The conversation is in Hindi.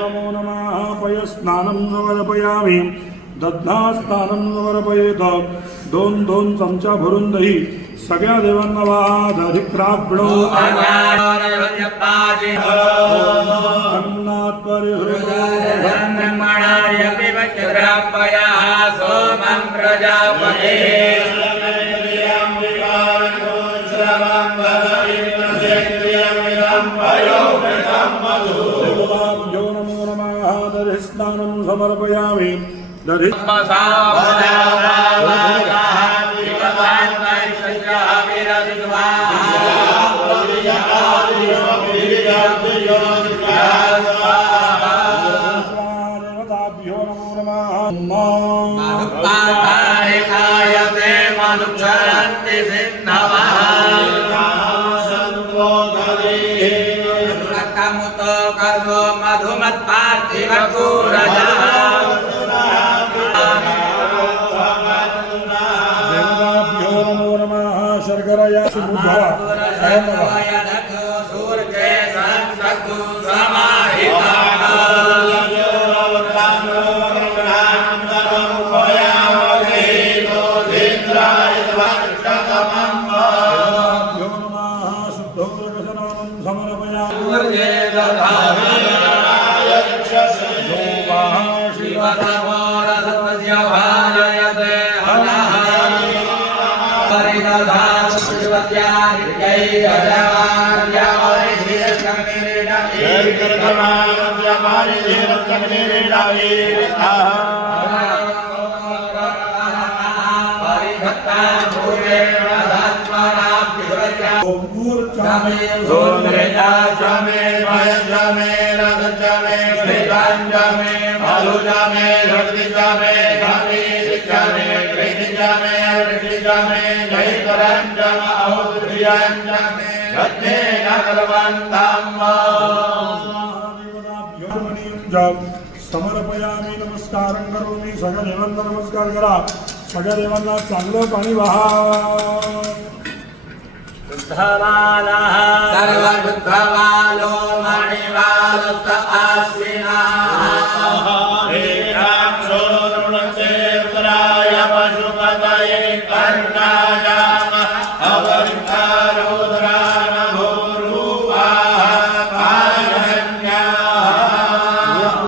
नमो नमः पयस्नानं समर्पयामि दध्ना स्नानं समर्पयेत दोन दोन चमचा भरून दही सगळ्या देवांना वाद अधिक्राब्णो अन्नात् ब्रह्मणाय पिबच्चद्रापया सोमं प्रजापते यो नमो नमः दधिस्नानं समर्पयामि दधि देवताभ्यो नमो नमः मनुक्षरन्ति सिन्धवः रक्तमुतो कर्मो मधुमत्पार्थिवपूरजः देवताभ्यो नमो नमः शर्करया सुबुद्धः सूर्ये संसक्तु समाहितः समर्पयामि नमस्कारं करोमि सगळ्या देवांना नमस्कार करा सगळ्या देवांना चांगलं पाणी वाहा सर्वबुद्धवालो मणिवालस्त आश्विना